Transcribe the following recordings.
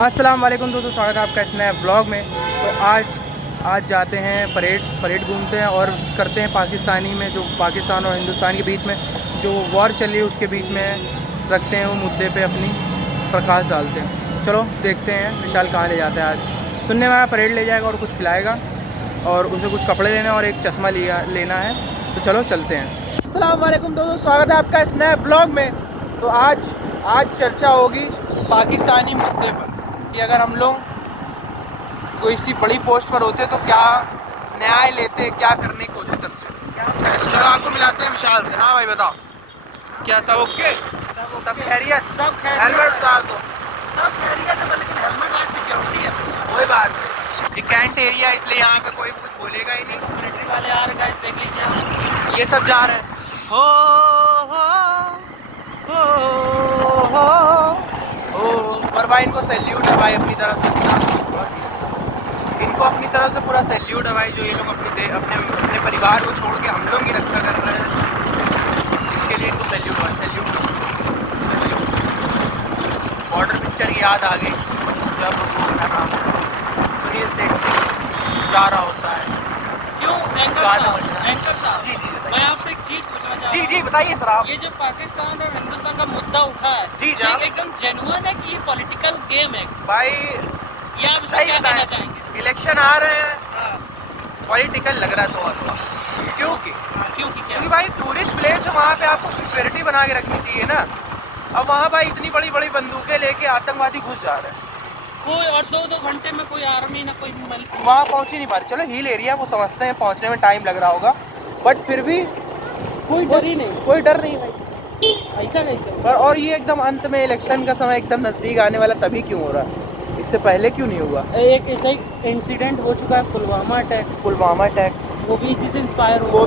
अस्सलाम वालेकुम दोस्तों, स्वागत है आपका इस नए ब्लॉग में। तो आज जाते हैं परेड घूमते हैं और करते हैं पाकिस्तानी में, जो पाकिस्तान और हिंदुस्तान के बीच में जो वॉर चल रही है उसके बीच में रखते हैं वो मुद्दे पे अपनी प्रकाश डालते हैं। चलो देखते हैं विशाल कहाँ ले जाता है। आज सुनने में आया परेड ले जाएगा और कुछ खिलाएगा और उसे कुछ कपड़े लेने और एक चश्मा लेना है। तो चलो चलते हैं। अस्सलाम वालेकुम दोस्तों, स्वागत है आपका इस नए ब्लॉग में। तो आज चर्चा होगी पाकिस्तानी मुद्दे पर कि अगर हम लोग कोई सी बड़ी पोस्ट पर होते तो क्या न्याय लेते, क्या करने की कोशिश करते। चलो आपको मिलाते हैं विशाल से। हाँ भाई बताओ, क्या सब ओके? सब खैरियत? सब खैरियत। हेलमेट उतार दो। सब खैरियत है, लेकिन हेलमेट आज सिक्योरिटी है। कोई बात नहीं, ये कैंट एरिया इसलिए यहाँ पे कोई कुछ बोलेगा ही नहीं। मिलिट्री वाले आ रहे हैं, देख लीजिए, ये सब जा रहे हैं। हो और भाई इनको सैल्यूट है भाई अपनी तरफ से पूरा, इनको अपनी तरफ से पूरा सैल्यूट है भाई, जो ये लोग अपने परिवार को छोड़ के हम लोगों की रक्षा कर रहे हैं। इसके लिए इनको सैल्यूट है, सैल्यूट। बॉर्डर पिक्चर की याद आ गई जब सुनील सेठ जा रहा होता है। क्यों एंकर साहब, जी मैं आपसे एक चीज पूछना चाहता हूँ। जी बताइए सर आप। ये जो पाकिस्तान और हिंदुस्तान का मुद्दा उठा है, जी ये एकदम जेन्युइन है कि ये पॉलिटिकल गेम है भाई? ये आप सही क्या कहना बताएं। चाहेंगे? इलेक्शन आ रहे हैं, हाँ, पॉलिटिकल लग रहा है थोड़ा। क्योंकि क्योंकि भाई टूरिस्ट प्लेस है, वहाँ पे आपको सिक्योरिटी बना के रखनी चाहिए ना। अब वहाँ भाई इतनी बड़ी बड़ी बंदूकें लेके आतंकवादी घुस जा रहे हैं। कोई और दो घंटे में कोई आर्मी ना कोई वहाँ पहुँच ही नहीं पा रहे। चलो हिल एरिया वो समझते हैं, पहुँचने में टाइम लग रहा होगा, बट फिर भी कोई डर ही नहीं, कोई डर नहीं भाई। ऐसा नहीं पर और ये एकदम अंत में इलेक्शन का समय एकदम नज़दीक आने वाला, तभी क्यों हो रहा है? इससे पहले क्यों नहीं हुआ? एक ऐसा ही इंसिडेंट हो चुका है, पुलवामा अटैक, वो भी इसी से इंस्पायर हुआ। वो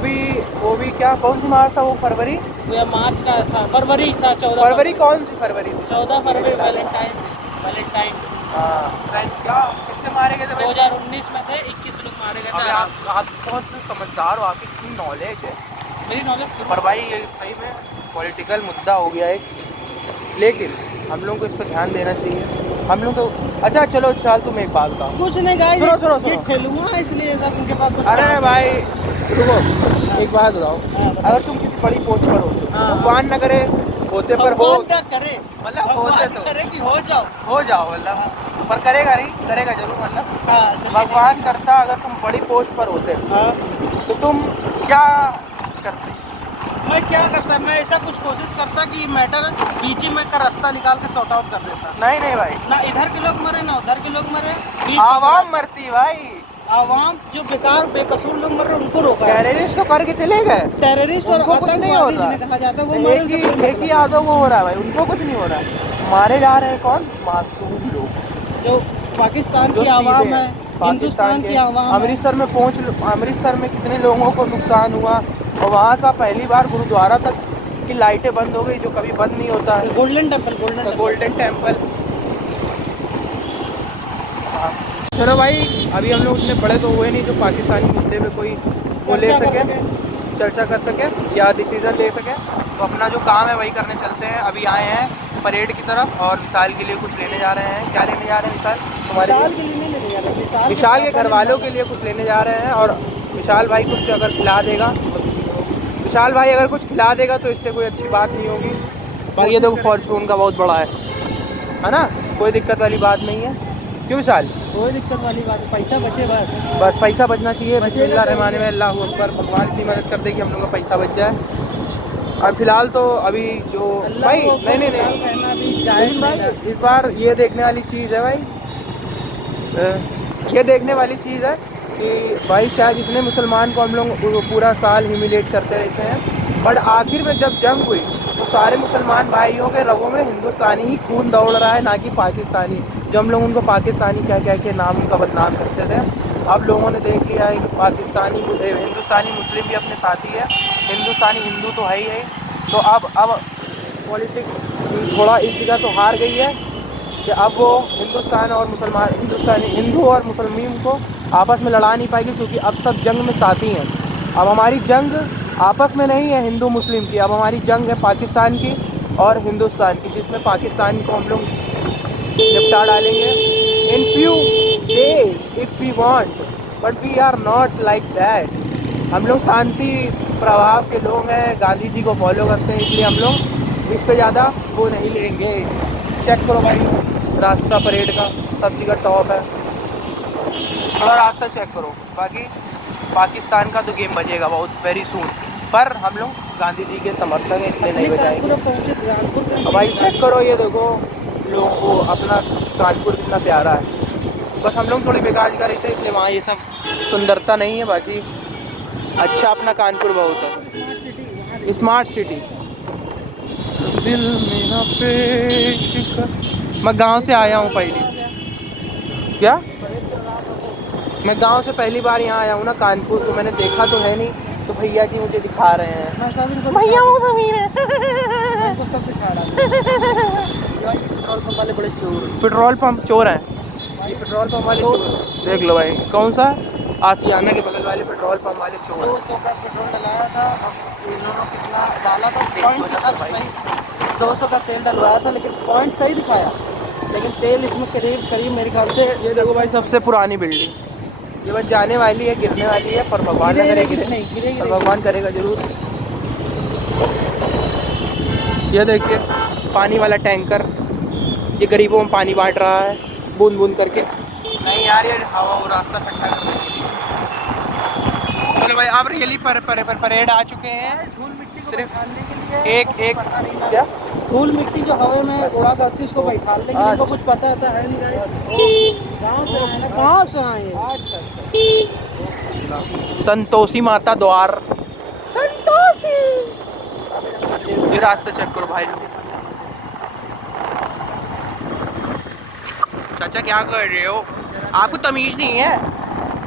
भी क्या, कौन सी मार्च था वो? फरवरी या मार्च का था, फरवरी था, 14 फरवरी। कौन सी फरवरी? 14 फरवरी, वैलेंटाइन। हाँ, क्या कितने मारे गए थे? 2019 में थे, 21 लोग मारे गए थे। आप बहुत समझदार हो, आपकी कितनी नॉलेज है। मेरी नॉलेज पर भाई ये सही में पॉलिटिकल मुद्दा हो गया एक, लेकिन हम लोगों को इस पर ध्यान देना चाहिए। हम लोग तो अच्छा चलो चाल, तुम एक बात बताओ। कुछ नहीं गाइस, सुनो ये खेलूंगा इसलिए सब उनके पास कुछ। अरे भाई रुको, एक बात बताओ। अगर तुम किसी बड़ी पोस्ट पर होते, भगवान न करे होते पर हो, क्या करे, मतलब होते तो करे कि हो जाओ मतलब, पर करेगा नहीं, करेगा जरूर मतलब। भगवान करता अगर तुम बड़ी पोस्ट पर होते तो तुम क्या करते? मैं क्या करता, मैं ऐसा कुछ कोशिश करता कि मैटर बीच में का रास्ता निकाल के सॉर्ट आउट कर देता। नहीं भाई, ना इधर के लोग मरे ना उधर के लोग मरे, आवाम मरती भाई। आवाम जो बेकार बेकसूर लोग मर रहे उनको रोका। टेररिस्ट तो करके चले गए, टेररिस्ट और कुछ नहीं हो रहा, कहा जाता है, वो एक ही यादव को हो रहा है भाई, उनको कुछ नहीं हो रहा। मारे जा रहे हैं कौन? मासूम लोग, जो पाकिस्तान की आवाम है, हिंदुस्तान की आवाम। अमृतसर में कितने लोगों को नुकसान हुआ, और वहाँ का पहली बार गुरुद्वारा तक की लाइटें बंद हो गई, जो कभी बंद नहीं होता है। Golden temple. चलो भाई, अभी हम लोग इतने बड़े तो हुए नहीं जो पाकिस्तानी मुद्दे पे कोई वो ले सके, चर्चा कर सके या डिसीजन ले सके। तो अपना जो काम है वही करने चलते हैं। अभी आए हैं परेड की तरफ और विशाल के लिए कुछ लेने जा रहे हैं। क्या लेने जा रहे हैं विशाल? तुम्हारे लिए विशाल के घर वालों के लिए कुछ लेने जा रहे हैं, और विशाल भाई कुछ अगर खिला देगा तो इससे कोई अच्छी बात नहीं होगी। बाकी ये देखो फॉर्चून का बहुत बड़ा है ना, कोई दिक्कत वाली बात नहीं है। क्यों विशाल? कोई दिक्कत वाली बात, पैसा बचे बस पैसा बचना चाहिए। बिस्मिल्लाह रहमान रहीम, अल्लाहू अकबर। भगवान इतनी मदद कर दे कि हम लोग का पैसा बच जाए। और फिलहाल तो अभी जो भाई नहीं, इस बार ये देखने वाली चीज़ है भाई, ये देखने वाली चीज़ है कि भाई चाहे जितने मुसलमान को हम लोग पूरा साल ह्यूमिलेट करते रहते हैं, बट आखिर में जब जंग हुई तो सारे मुसलमान भाइयों के रगों में हिंदुस्तानी ही खून दौड़ रहा है, ना कि पाकिस्तानी। जो हम लोग उनको पाकिस्तानी कह के नाम उनका बदनाम करते थे, अब लोगों ने देख लिया है कि हिंदुस्तानी मुस्लिम भी अपने साथी है, हिंदुस्तानी हिंदू तो है ही है। तो अब पॉलिटिक्स थोड़ा इस जगह तो हार गई है कि अब वो हिंदू और मुसलमान को आपस में लड़ा नहीं पाएगी, क्योंकि अब सब जंग में साथी हैं। अब हमारी जंग आपस में नहीं है हिंदू मुस्लिम की, अब हमारी जंग है पाकिस्तान की और हिंदुस्तान की, जिसमें पाकिस्तान को हम लोग निपटा डालेंगे in few days if we want, but we are not like that. हम लोग शांति प्रभाव के लोग हैं, गांधी जी को फॉलो करते हैं, इसलिए हम लोग इस पे ज़्यादा वो नहीं लेंगे। चेक करो भाई रास्ता परेड का, सब जगह टॉप है। थोड़ा रास्ता चेक करो, बाकी पाकिस्तान का तो गेम बजेगा बहुत वेरी सून, पर हम लोग गांधी जी के समर्थक हैं इसलिए नहीं बजाएंगे। भाई चेक करो, ये देखो लोगों को अपना कानपुर कितना प्यारा है। बस हम लोग थोड़ी बेकार कर रही थे इसलिए वहाँ ये सब सुंदरता नहीं है, बाकी अच्छा अपना कानपुर बहुत है, स्मार्ट सिटी। दिल मेरा पे मैं गांव से आया हूँ पहली, क्या मैं गांव से पहली बार यहाँ आया हूँ ना कानपुर, तो मैंने देखा तो है नहीं, तो भैया जी मुझे दिखा रहे हैं। भैया वो समीर है तो सब दिखा रहा है। पेट्रोल पंप वाले बड़े चोर, पेट्रोल पंप चोर हैं ये, पेट्रोल पंप वाले चोर देख लो भाई। कौन सा? आसियाना के बगल वाले पेट्रोल पंप वाले चोर। 200 का पेट्रोल डलाया था, अब इन्होंने कितना डाला था? पॉइंट 200 का तेल डलवाया था, लेकिन पॉइंट सही दिखाया, लेकिन तेल इसमें करीब मेरे ख्याल से। ये देखो भाई सबसे पुरानी बिल्डिंग, ये बस जाने वाली है, गिरने वाली है, पर भगवान न करे गिरे, पर भगवान करेगा जरूर। ये देखिए पानी वाला टैंकर, ये गरीबों में पानी बांट रहा है बूंद बूंद करके। नहीं यार ये हवा वो रास्ता ठंडा कर रही है। चलो भाई आप रियली परेड आ चुके हैं। धूल मिट्टी को सिर्फ बैठाने के लिए एक क्या धूल मिट्टी जो हवा में उड़ा करती है उसको बैठाने के लिए इनको कुछ पता है नहीं गाइस। गाँव से आए हैं। संतोषी माता द्वार, संतोषी। ये रास्ता चेक करो भाई लोग। चाचा क्या कर रहे हो? आपको तमीज नहीं है?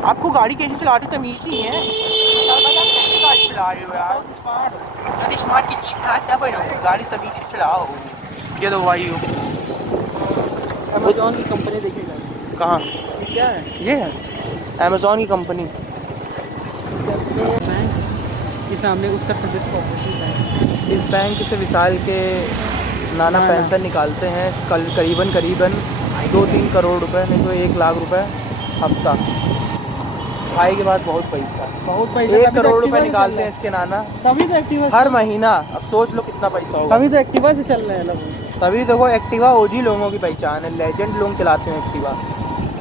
आपको गाड़ी कैसे चलाते तमीज नहीं है? कैसे गाड़ी चला रहे हो यार? स्मार्ट की क्या भाई, गाड़ी तमीज से चलाओ। ये दो भाई अमेज़न की कंपनी देखिएगा। कहाँ? क्या है? ये है अमेज़न की कंपनी। के सामने उत्तर प्रदेश कोऑपरेटिव बैंक। इस बैंक से विशाल के नाना पेंशन निकालते हैं कल करीबन 2-3 करोड़ रुपए, नहीं तो 1 लाख रुपए हफ्ता। भाई के बाद बहुत पैसा 1 करोड़ रुपए निकालते हैं इसके नाना तभी तो एक्टिवा हर महीना। अब सोच लो कितना पैसा होगा। तभी तो एक्टिवा से चल रहे हैं लोग। तभी देखो एक्टिवा ओजी लोगों की पहचान है, लेजेंड लोग चलाते हैं एक्टिवा,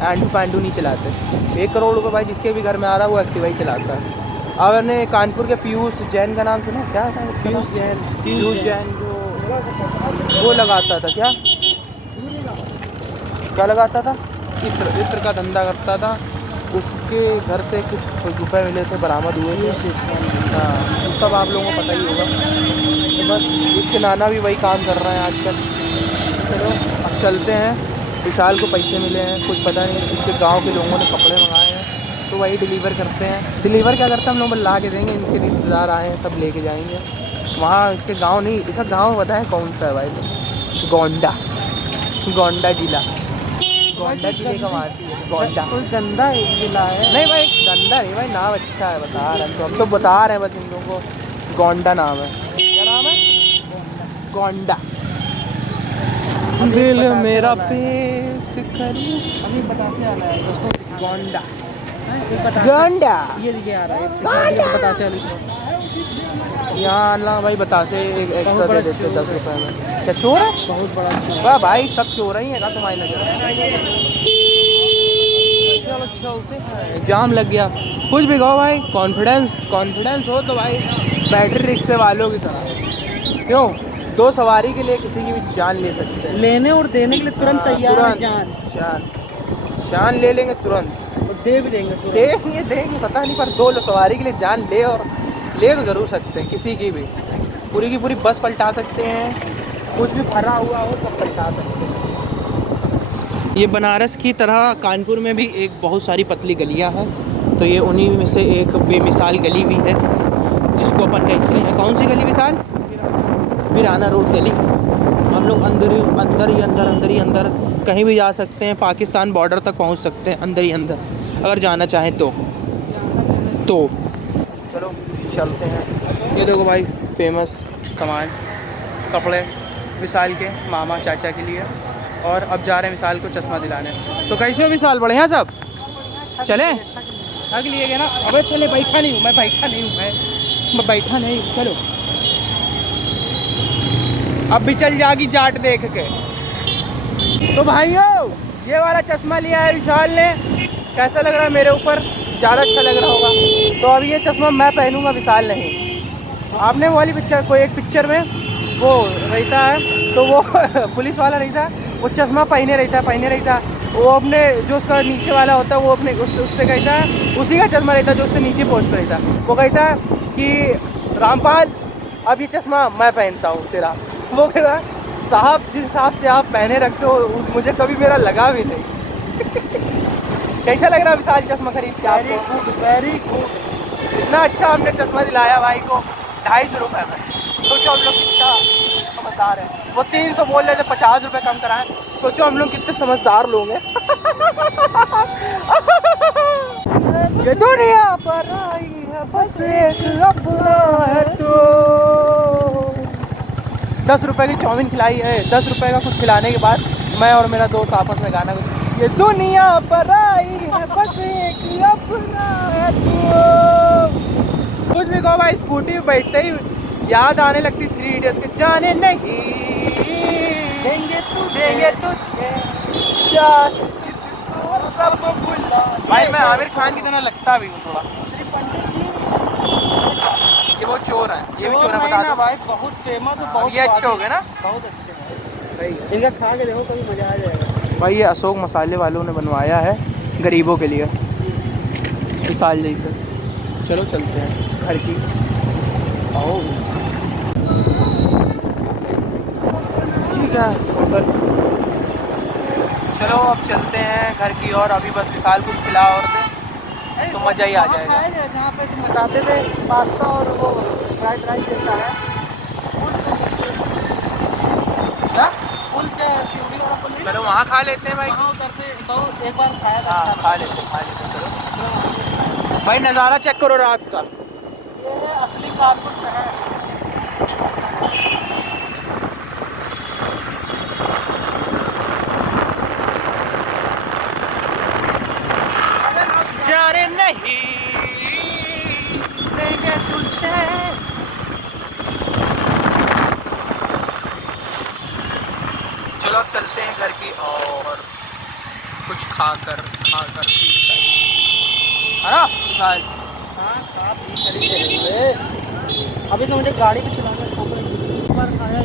एंडू पैंडू नहीं चलाते। 1 करोड़ रुपए भाई जिसके भी घर में आ रहा है वो एक्टिवा ही चलाता है। अब मैंने कानपुर के पीयूष जैन का नाम सुना? क्या था? पीयूष जैन जो वो लगाता था, क्या लगाता था? इत्र का धंधा करता था। उसके घर से कुछ रुपए मिले थे, बरामद हुए थे। हाँ तो सब आप लोगों को पता ही होगा। तो बस इसके नाना भी वही काम कर रहे हैं आजकल। चलो अब चलते हैं। विशाल को पैसे मिले हैं, कुछ पता नहीं, इसके गांव के लोगों ने कपड़े मंगाए हैं तो वही डिलीवर करते हैं। डिलीवर क्या करते हैं, हम लोग ला के देंगे, इनके रिश्तेदार आए हैं सब लेके जाएंगे वहाँ। इसके गांव नहीं, इसका गांव बताएं कौन सा है भाई? गोंडा जिला, गोंडा जिले का वासी है। गोंडा कोई गंदा जिला है? नहीं भाई गंदा नहीं भाई, नाम अच्छा है, बता रहे हैं तो हम तो बता रहे हैं बस इन लोगों को। गोंडा नाम है। क्या नाम है? गोंडा। दिल मेरा पेश करी, अभी बताते आना है उसको। गोंडा गोंडा ये दिखे आ रहा है बताते वाली। यहाँ आना भाई बतासे एक एक्स्ट्रा दे देते 10 रुपये में। क्या चोर है? बहुत बड़ा चोर। वाह भाई सब चोर ही है ना तुम्हारी नजर? चलो चलते हैं, जाम लग गया। कुछ भी कहो भाई, कॉन्फिडेंस हो तो भाई बैटरी रिक्शे वालों की तरह। क्यों? 2 सवारी के लिए किसी की भी जान ले सकते हैं। लेने और देने के लिए तुरंत तैयार है। जान ले लेंगे तुरंत, दे भी देंगे देंगे पता नहीं, पर 2 सवारी के लिए जान ले तो जरूर सकते हैं। किसी की भी पूरी की पूरी बस पलटा सकते हैं, कुछ भी भरा हुआ हो तो पलटा सकते हैं। ये बनारस की तरह कानपुर में भी एक बहुत सारी पतली गलियां हैं, तो ये उन्हीं में से एक बेमिसाल गली भी है जिसको अपन कहते हैं, कौन सी गली विशाल? वीराना रोड गली। हम लोग अंदर ही अंदर कहीं भी जा सकते हैं, पाकिस्तान बॉर्डर तक पहुंच सकते हैं अंदर ही अंदर अगर जाना चाहें तो चलो चलते हैं। ये देखो भाई फेमस सामान, कपड़े विशाल के मामा चाचा के लिए, और अब जा रहे हैं विशाल को चश्मा दिलाने। तो कैसे हो विशाल, बढ़िया सब? चले, थक लिए गए ना? अबे चले, बैठा नहीं हूँ मैं, बैठा नहीं हूँ मैं बैठा नहीं हूँ। चलो अब भी चल जाएगी जाट देख के। तो भाइयों ये वाला चश्मा लिया है विशाल ने, कैसा लग रहा है मेरे ऊपर? ज़्यादा अच्छा लग रहा होगा। तो अब ये चश्मा मैं पहनूंगा, विशाल नहीं। आपने वो वाली पिक्चर, कोई एक पिक्चर में वो रहता है तो वो पुलिस वाला रहता, वो चश्मा पहने रहता, वो अपने जो उसका नीचे वाला होता है वो अपने उससे कहता है, उसी का चश्मा रहता है जो उससे नीचे पोस्ट रहता है। वो कहता है कि रामपाल अब ये चश्मा मैं पहनता हूँ तेरा। वो कहता है साहब जिस हिसाब से आप पहने रखते हो मुझे कभी मेरा लगा भी नहीं। कैसा लग रहा है विशाल चश्मा खरीद के आपको? Very good. इतना अच्छा हमने चश्मा दिलाया भाई को 250 रुपये में। सोचो हम लोग कितना समझदार हैं। वो 300 बोल रहे थे, 50 रुपये कम कराएं। सोचो हम लोग कितने समझदार लोग हैं। ये दुनिया पर आई है बस एक अपना है तो। 10 रुपये की चाउमीन खिलाई है, 10 रुपये का कुछ खिलाने के बाद मैं और मेरा दोस्त आपस में गाना, ये दुनिया पर आई है बस एक अपना है तो। कुछ भी कहो भाई, स्कूटी में बैठते ही याद आने लगती 3 इडियट्स के, जाने नहीं देंगे तुझे भाई। मैं आमिर खान की तरह लगता भी हूँ थोड़ा। ये वो चोर है, ये भी चोर है, बता दो भाई। बहुत फेमस है, बहुत ये अच्छे हो गए ना बहुत अच्छे हैं भाई। इनका खा के देखो, कभी मजा आ जाएगा भाई। ये अशोक मसाले वालों ने बनवाया है गरीबों के लिए, विशाल जैसे। चलो चलते हैं घर की। आओ ठीक है होटल। चलो अब चलते हैं घर की और। अभी बस विशाल कुछ खिला और दे तो मज़ा ही आ जाएगा। जहाँ पे तुम बताते थे पास्ता और वो फ्राइड राइस देता है, क्या फुल के शिवड़ी वाला पुल। चलो वहाँ खा लेते हैं भाई। वहाँ उतरते तो एक बार खाया था। हाँ खा लेते चलो भाई। नज़ारा चेक करो रात का। ये है असली कानपुर शहर। जाने नहीं देंगे तुझे। चलो अब चलते हैं घर की और कुछ खाकर पीकर, है ना विशाल? हाँ काफ़ी खरीदे हुए। अभी तो मुझे गाड़ी भी चलाना इस बार खाया।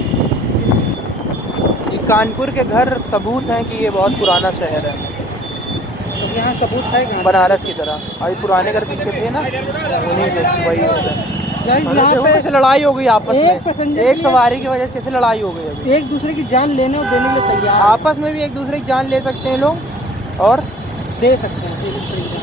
ये कानपुर के घर सबूत हैं कि ये बहुत पुराना शहर है। तो यहाँ सबूत है बनारस की तरह। अभी पुराने घर पीछे थे ना, उन्हीं के वही यहाँ पे कैसे लड़ाई हो गई आपस एक में, पैसेंजर एक सवारी की वजह से कैसे लड़ाई हो गई अभी। एक दूसरे की जान लेने और देने के लिए तैयार। आपस में भी एक दूसरे की जान ले सकते हैं लोग और दे सकते हैं एक दूसरे की जान।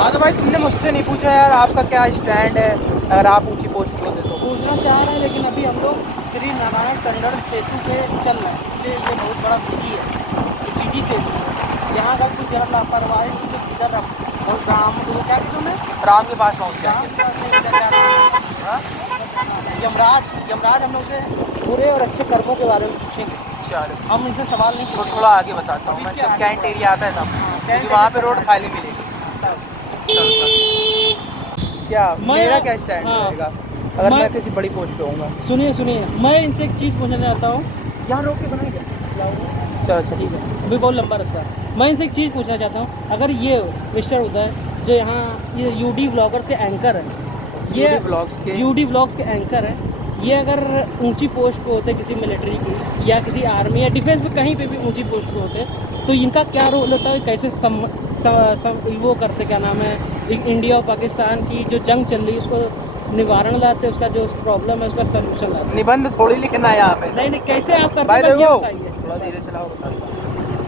हाँ तो भाई तुमने मुझसे नहीं पूछा यार आपका क्या स्टैंड है अगर आप ऊंची पोस्ट पे होते तो? पूछना चाह रहे हैं लेकिन अभी हम लोग श्री नारायण टंडन सेतु पे चल रहे हैं, इसलिए ये बहुत बड़ा ब्रिज है, जीजी सेतु है। यहाँ अगर कुछ जरा लापरवाही हुई तो सीधा बहुत राम तो क्या कि तुमने राम के पास पहुँच राम जाए। के पास नहीं, हाँ? यमराज हम लोग से बुरे और अच्छे कर्मों के बारे में पूछेंगे। चलो हम इनसे सवाल नहीं तो पूछेंगे। थोड़ा आगे बताता हूँ मैं, जब कैंट एरिया आता है तब, क्योंकि वहाँ पे रोड खाली मिलेगी। क्या मेरा क्या स्टैंड रहेगा अगर मैं किसी बड़ी पोस्ट पे होऊंगा? सुनिए मैं इनसे एक चीज़ पूछना चाहता हूँ। यहाँ रोक के बनाएंगे। चलो ठीक है, अभी बहुत लंबा रास्ता है। मैं इनसे एक चीज़ पूछना चाहता हूँ, अगर ये मिस्टर उदय जो यहाँ ये यूडी व्लॉगर्स के एंकर है, ये यूडी व्लॉग्स के एंकर है, ये अगर ऊंची पोस्ट पे होते किसी मिलिट्री की या किसी आर्मी या डिफेंस में कहीं पे भी ऊंची पोस्ट पे होते तो इनका क्या रोल होता है? कैसे वो करते, क्या नाम है, इंडिया और पाकिस्तान की जो जंग चल रही है उसको निवारण लाते, उसका जो प्रॉब्लम है उसका सोल्यूशन लाते? निबंध थोड़ी लिखना है यहाँ पे। नहीं कैसे आप करते भाई हैं देखो, बताइए। थोड़ा धीरे चलाओ।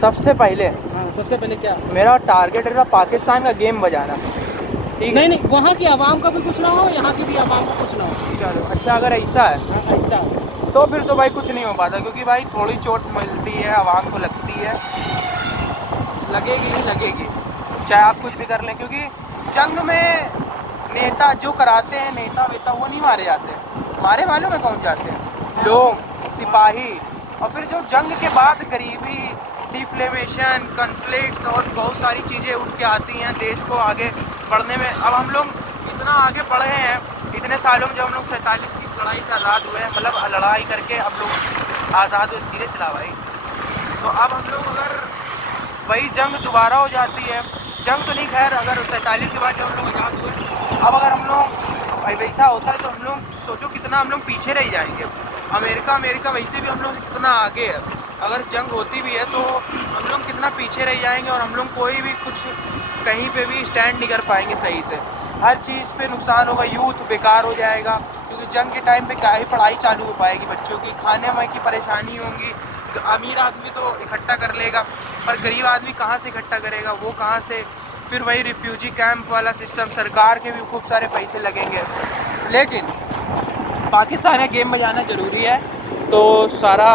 सबसे पहले हाँ सबसे पहले क्या मेरा टारगेट है पाकिस्तान का गेम बजाना। ठीक है? नहीं वहाँ की आवाम का भी कुछ ना हो, यहाँ की भी आवाम का कुछ ना हो। चलो अच्छा अगर ऐसा है ऐसा तो फिर तो भाई कुछ नहीं हो पाता, क्योंकि भाई थोड़ी चोट मिलती है आवाम को, लगती है, लगेगी ही लगेगी, चाहे आप कुछ भी कर लें। क्योंकि जंग में नेता जो कराते हैं, नेता वेता, वो नहीं मारे जाते हैं। मारे मालूम है कौन जाते हैं? लोग, सिपाही और फिर जो जंग के बाद गरीबी, डिफ्लेमेशन, कन्फ्लिक्ट्स और बहुत सारी चीज़ें उठ के आती हैं देश को आगे बढ़ने में। अब हम लोग इतना आगे बढ़े हैं इतने सालों में, जब हम लोग 47 की लड़ाई से आज़ाद हुए हैं, मतलब लड़ाई करके अब लोग आज़ाद हुए, धीरे चला भाई। तो अब हम लोग अगर वही जंग दोबारा हो जाती है, जंग तो नहीं खैर, अगर 47 के बाद जब हम लोग आज़ाद हुए, अब अगर हम लोग वैसा होता है तो हम लोग सोचो कितना हम लोग पीछे रह जाएंगे। अमेरिका वैसे भी हम लोग कितना आगे है, अगर जंग होती भी है तो हम लोग कितना पीछे रह जाएंगे और हम लोग कोई भी कुछ कहीं पे भी स्टैंड नहीं कर पाएंगे सही से। हर चीज़ पे नुकसान होगा, यूथ बेकार हो जाएगा, क्योंकि जंग के टाइम पे क्या ही पढ़ाई चालू हो पाएगी बच्चों की, खाने में की परेशानी होंगी। तो अमीर आदमी तो इकट्ठा कर लेगा, पर गरीब आदमी कहाँ से इकट्ठा करेगा, वो कहाँ से। फिर वही रिफ्यूजी कैंप वाला सिस्टम, सरकार के भी खूब सारे पैसे लगेंगे। लेकिन पाकिस्तान का गेम बजाना ज़रूरी है, तो सारा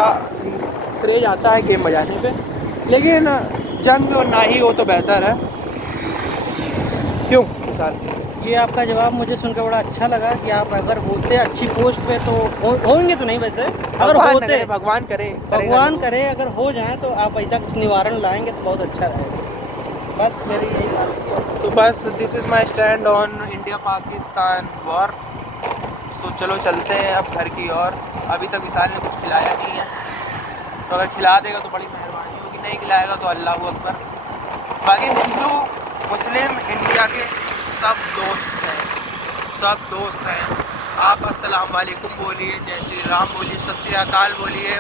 श्रेय जाता है गेम बजाने पे, लेकिन जंग ना ही हो तो बेहतर है। क्यों सर? ये आपका जवाब मुझे सुनकर बड़ा अच्छा लगा कि आप अगर होते अच्छी पोस्ट पे तो होंगे तो नहीं, वैसे अगर होते, भगवान करे अगर हो जाए तो आप ऐसा कुछ निवारण लाएंगे तो बहुत अच्छा रहेगा। बस मेरी यही बात है। तो बस this is my stand on India Pakistan war. तो चलो चलते हैं अब घर की ओर। अभी तक विशाल ने कुछ खिलाया नहीं है, तो अगर खिला देगा तो बड़ी मेहरबानी होगी, नहीं खिलाएगा तो अल्लाह अकबर। बाकी हिंदू मुस्लिम इंडिया के सब दोस्त हैं। आप अस्सलाम वालेकुम बोलिए, जय श्री राम बोलिए, सत श्री अकाल बोलिए,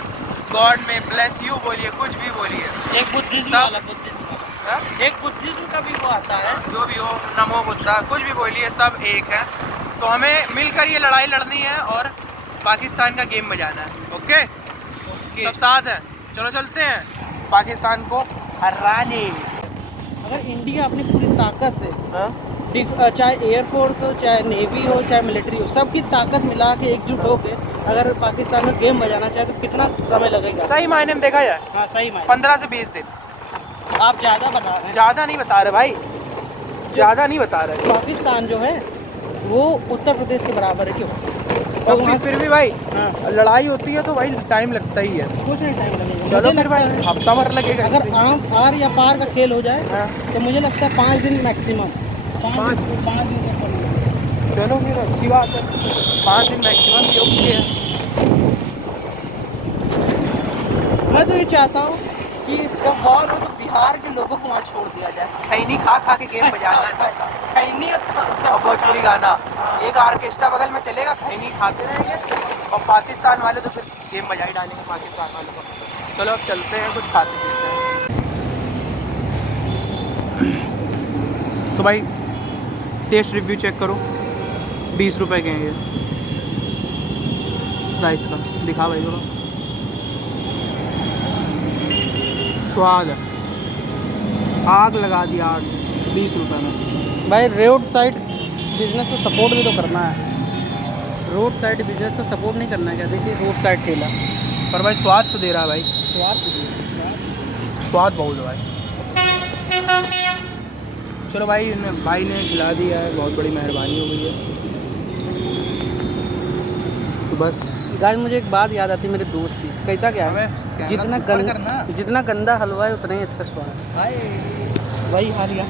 गॉड में ब्लेस यू बोलिए, कुछ भी बोलिए। एक बुद्धिज्म का भी वो आता है, जो भी हो, नमो बुद्धा, कुछ भी बोलिए, सब एक है। तो हमें मिलकर ये लड़ाई लड़नी है और पाकिस्तान का गेम बजाना है। ओके? सब साथ हैं, चलो चलते हैं पाकिस्तान को हराने। अगर इंडिया अपनी पूरी ताकत से, चाहे एयरफोर्स हो, चाहे नेवी हो, चाहे मिलिट्री हो, सबकी ताकत मिला के एकजुट होकर अगर पाकिस्तान का गेम बजाना चाहे तो कितना समय लगेगा? सही मायने में देखा जाए, हाँ सही मायने 15 से 20 दिन। आप ज़्यादा बता रहे हैं। ज़्यादा नहीं बता रहे भाई, ज़्यादा नहीं बता रहे। पाकिस्तान जो है वो उत्तर प्रदेश के बराबर है। क्यों? और फिर भी भाई, हाँ, लड़ाई होती है तो भाई टाइम लगता ही है। कुछ नहीं टाइम लगेगा। चलो फिर भाई, हफ्ता भर लगेगा। अगर आर या पार का खेल हो जाए, हाँ, तो मुझे लगता है 5 दिन मैक्सिमम। 5 दिन। चलो फिर अच्छी बात है, 5 दिन मैक्सिमम योग्य है। मैं तो ये चाहता हूँ कि जब वॉर हो तो बिहार के लोगों को वहाँ छोड़ दिया जाए। खैनी खा के गेम बजाना चाहता। खैनी और भोजपुरी गाना, एक ऑर्केस्ट्रा बगल में चलेगा, खैनी खाते रहेंगे, और पाकिस्तान वाले तो फिर गेम बजा ही डालेंगे पाकिस्तान वालों को। चलो अब चलते हैं, कुछ खाते पीते हैं। तो भाई टेस्ट रिव्यू चेक करो, 20 रुपए के हैं ये राइस का। दिखा भाई थोड़ा स्वाद है, आग लगा दिया 20 रुपये में। भाई रोड साइड बिजनेस को सपोर्ट भी तो करना है। रोड साइड बिजनेस को सपोर्ट नहीं करना है क्या? देखिए रोड साइड ठेला, पर भाई स्वाद तो दे रहा है भाई, स्वाद बहुत है भाई। चलो भाई ने खिला दिया है, बहुत बड़ी मेहरबानी हो गई है। तो बस गाइस मुझे एक बात याद आती है मेरे दोस्त की, कहता क्या है, जितना गंदा हलवा है उतना ही अच्छा स्वाद। वही हाल यार,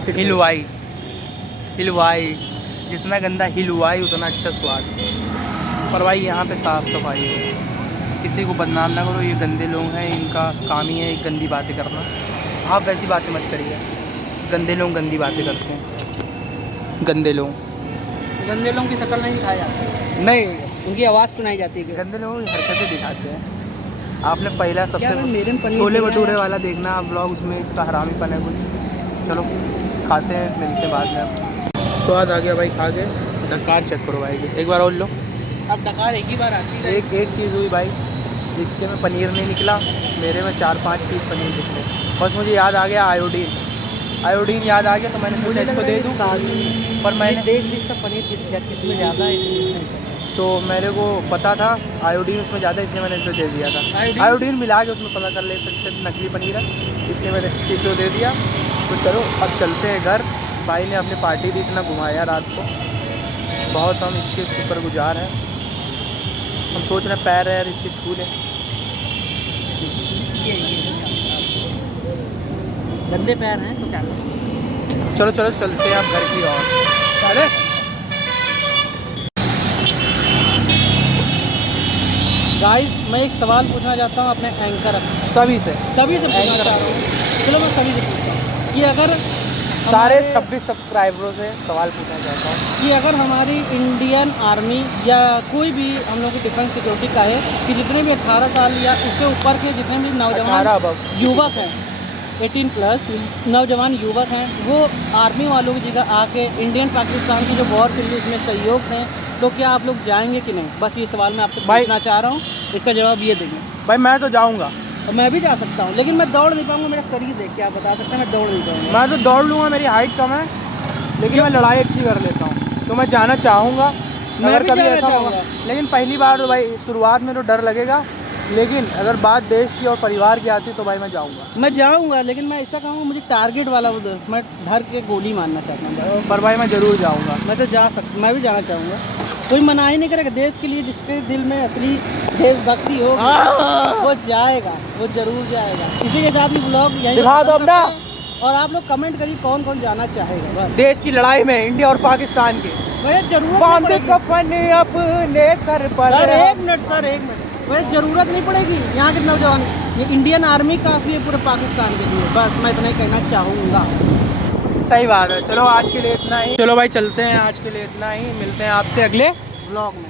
हिलवाई जितना गंदा हिलवाई उतना अच्छा स्वाद। पर भाई यहाँ पे साफ़ सफाई है, किसी को बदनाम ना करो, ये गंदे लोग हैं, इनका काम ही है गंदी बातें करना। आप वैसी बातें मत करिए, गंदे लोग गंदी बातें करते हैं। गंदे लोगों की शक्ल नहीं दिखाई जाती, नहीं, उनकी आवाज़ सुनाई जाती है। गंदे लोगों की हरकतें दिखाते हैं। आपने पहला सबसे छोले भटूरे वाला देखना ब्लॉग, उसमें इसका हरामीपन है कुछ। चलो खाते हैं, मिलते हैं बाद में। स्वाद आ गया भाई खा के। डकार चेक करो भाई, एक बार और लो। अब डकार एक ही बार आती है। एक चीज़ हुई भाई, इसके में पनीर नहीं निकला, मेरे में 4-5 पीस पनीर निकले। बस मुझे याद आ गया आयोडीन याद आ गया, तो मैंने सोचा इसको दे दूँ, पर मैंने देख ली सब पनीर किसमें ज़्यादा है, तो मेरे को पता था आयोडीन उसमें ज़्यादा, इसलिए मैंने इसे दे दिया था। आयोडीन मिला के उसमें पता कर ले सकते नकली पनीर है, इसलिए मैंने इसे दे दिया। तो चलो अब चलते हैं घर। भाई ने अपनी पार्टी भी इतना घुमाया रात को, बहुत हम इसके शुक्रगुजार हैं। हम सोच रहे हैं पैर है इसके छू लें, गंदे पैर हैं तो क्या करें? चलो चलो चलते हैं अब घर की ओर। चले गाइस, मैं एक सवाल पूछना चाहता हूँ अपने एंकर सभी से, पूछना चाह रहा हूँ। चलो मैं सभी से पूछता हूँ कि अगर सारे हमारे- 26 सब्सक्राइबरों से सवाल पूछना चाहता हूँ कि अगर हमारी इंडियन आर्मी या कोई भी हम लोग की डिफेंस सिक्योरिटी का है कि जितने भी 18 साल या उससे ऊपर के जितने भी 18 नौजवान above। युवक हैं, 18 प्लस नौजवान युवक हैं, वो आर्मी वालों की जगह आके इंडियन पाकिस्तान की जो वॉर चल रही है उसमें सहयोग दें, तो क्या आप लोग जाएंगे कि नहीं? बस ये सवाल मैं आपसे भाई- पूछना चाह रहा हूँ, इसका जवाब ये देंगे। भाई मैं तो जाऊँगा, और मैं भी जा सकता हूँ, लेकिन मैं दौड़ नहीं पाऊँगा, मेरा शरीर देख के आप बता सकते हैं मैं दौड़ नहीं पाऊँगा। मैं तो दौड़ लूँगा, मेरी हाइट कम है लेकिन मैं लड़ाई अच्छी कर लेता हूँ, तो मैं जाना चाहूँगा मैं अगर भी कभी जाना ऐसा होगा। चाहूँगा। लेकिन पहली बार तो भाई शुरुआत में तो डर लगेगा, लेकिन अगर बात देश की और परिवार की आती तो भाई मैं जाऊँगा। मैं जाऊँगा, लेकिन मैं ऐसा कहूँगा मुझे टारगेट वाला वो दो, मैं धर के गोली मारना चाहता हूँ। पर भाई मैं ज़रूर जाऊँगा। मैं तो मैं भी जाना चाहूँगा। कोई मना ही नहीं करेगा, देश के लिए जिसके दिल में असली देशभक्ति हो वो जाएगा, वो जरूर जाएगा। इसी के साथ ही ब्लॉग यहीं दिखा दो खत्म अपना। करते हैं। और आप लोग कमेंट करिए कौन कौन जाना चाहेगा। बस देश की लड़ाई में इंडिया और पाकिस्तान की भैया जरूरत बांध नहीं पड़ेगी। कफन अपने सर पर। सर एक मिनट भैया जरूरत नहीं पड़ेगी यहाँ के नौजवान, ये इंडियन आर्मी काफ़ी है पूरे पाकिस्तान के लिए। बस मैं इतना ही कहना चाहूँगा। सही बात है। चलो आज के लिए इतना ही। चलो भाई चलते हैं, आज के लिए इतना ही। मिलते हैं आपसे अगले ब्लॉग में।